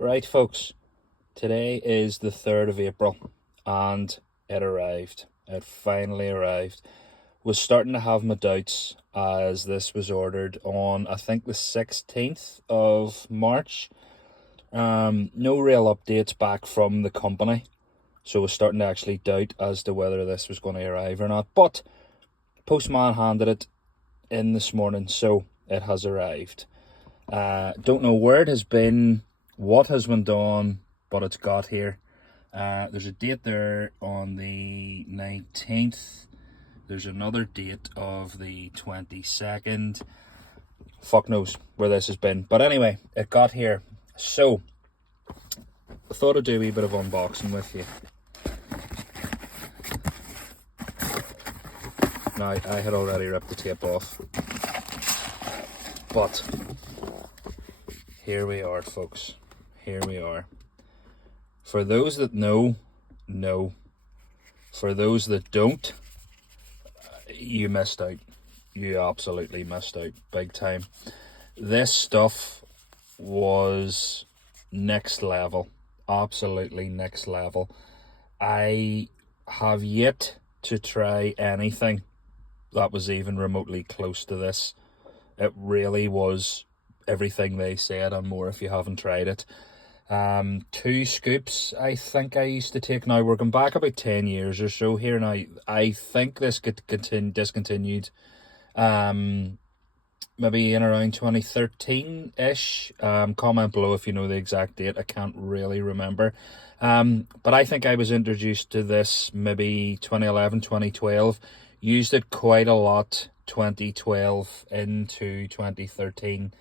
Right, folks, today is the 3rd of April and it arrived. It finally arrived. Was starting to have my doubts as this was ordered on, I think, the 16th of March. No real updates back from the company, so I was starting to actually doubt as to whether this was going to arrive or not. But postman handed it in this morning, so it has arrived. Don't know where it has been, what has went on, but it's got here. There's a date there on the 19th. There's another date of the 22nd. Fuck knows where this has been. But anyway, it got here. So, I thought I'd do a wee bit of unboxing with you. Now, I had already ripped the tape off. But, here we are, folks. Here we are. For those that know, know. For those that don't, you missed out. You absolutely missed out big time. This stuff was next level. Absolutely next level. I have yet to try anything that was even remotely close to this. It really was everything they said and more if you haven't tried it. 2 scoops I think I used to take. Now we're going back about 10 years or so here now. I think this get discontinued maybe in around 2013-ish. Comment below if you know the exact date. I can't really remember. But I think I was introduced to this maybe 2011, 2012. Used it quite a lot 2012 into 2013.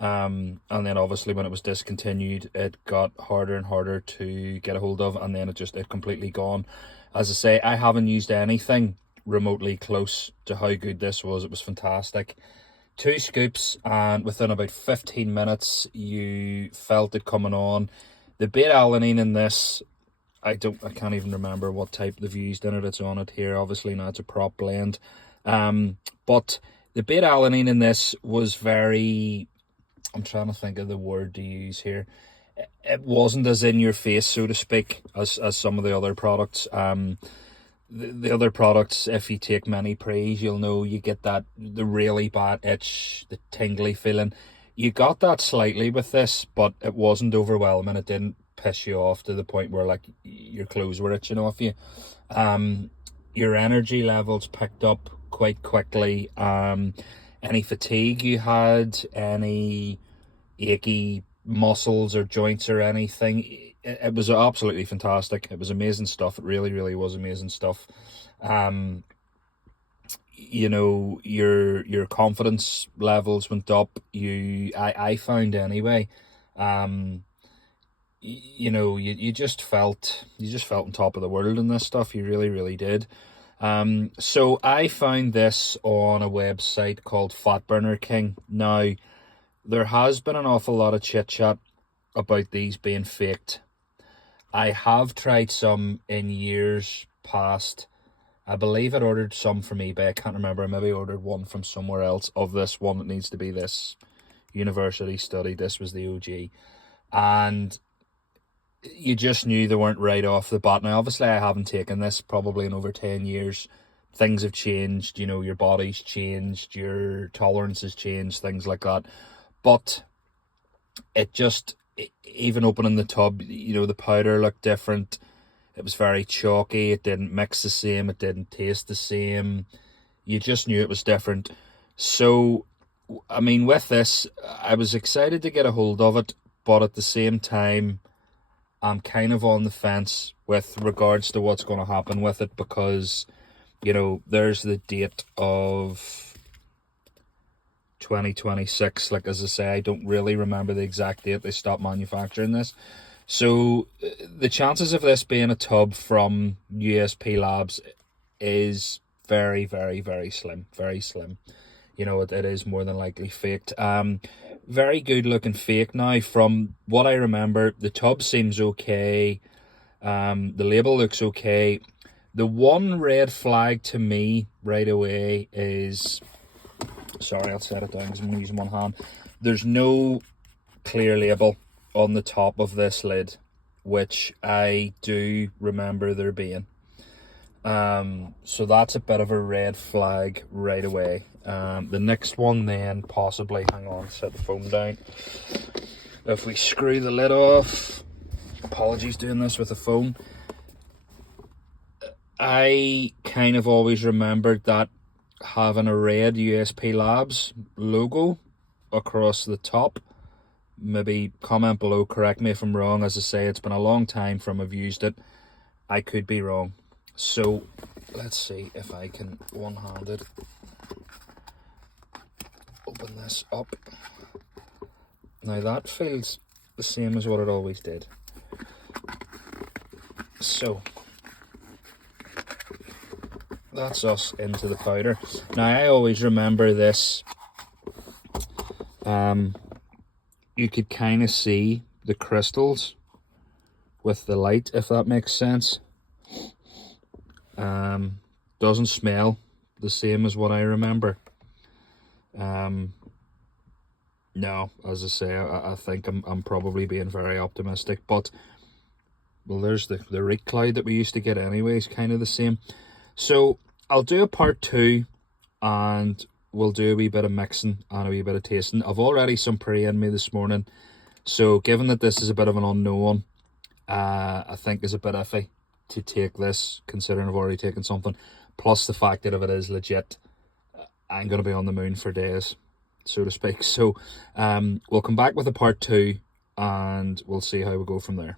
And then obviously when it was discontinued, it got harder and harder to get a hold of, and then it completely gone. As I say, I haven't used anything remotely close to how good this was. It was fantastic. 2 scoops, and within about 15 minutes you felt it coming on. The beta-alanine in this, I can't even remember what type they've used in it. It's on it here, obviously now it's a prop blend. But the beta-alanine in this was very, I'm trying to think of the word to use here. It wasn't as in your face, so to speak, as some of the other products. The other products, if you take many pre's, you'll know you get the really bad itch, the tingly feeling. You got that slightly with this, but it wasn't overwhelming. It didn't piss you off to the point where like your clothes were itching off you. Your energy levels picked up quite quickly. Any fatigue you had, any achy muscles or joints or anything, it was absolutely fantastic. It was amazing stuff. It really, really was amazing stuff. You know, your confidence levels went up. I found anyway. You know, you just felt on top of the world in this stuff. You really, really did. So I found this on a website called Fat Burner King. Now, there has been an awful lot of chit chat about these being faked. I have tried some in years past. I believe I ordered some from eBay. I can't remember. I maybe ordered one from somewhere else of this one that needs to be this university study. This was the OG. And you just knew they weren't right off the bat. Now, obviously, I haven't taken this probably in over 10 years. Things have changed. You know, your body's changed. Your tolerance has changed. Things like that. But it just, even opening the tub, you know, the powder looked different. It was very chalky. It didn't mix the same. It didn't taste the same. You just knew it was different. So, I mean, with this, I was excited to get a hold of it, but at the same time, I'm kind of on the fence with regards to what's going to happen with it, because, you know, there's the date of 2026. Like, as I say, I don't really remember the exact date they stopped manufacturing this. So the chances of this being a tub from USP Labs is very, very, very slim. Very slim. You know, it is more than likely faked. Very good looking fake. Now, from what I remember, the tub seems okay. The label looks okay. The one red flag to me right away is, sorry, I'll set it down because I'm using one hand. There's no clear label on the top of this lid, which I do remember there being. So that's a bit of a red flag right away. The next one then, possibly, hang on, set the phone down. If we screw the lid off, apologies doing this with the phone. I kind of always remembered that having a red USP Labs logo across the top. Maybe comment below, correct me if I'm wrong. As I say, it's been a long time from I've used it. I could be wrong. So let's see if I can one-handed open this up. Now that feels the same as what it always did. So that's us into the powder. Now I always remember this, you could kind of see the crystals with the light, if that makes sense. Doesn't smell the same as what I remember. No, as I say, I think I'm probably being very optimistic, but well, there's the reek cloud that we used to get anyways, kind of the same. So I'll do a part 2 and we'll do a wee bit of mixing and a wee bit of tasting. I've already some pre in me this morning, so given that this is a bit of an unknown, I think is a bit iffy to take this, considering I've already taken something. Plus the fact that if it is legit, I'm going to be on the moon for days, so to speak. So we'll come back with a part 2 and we'll see how we go from there.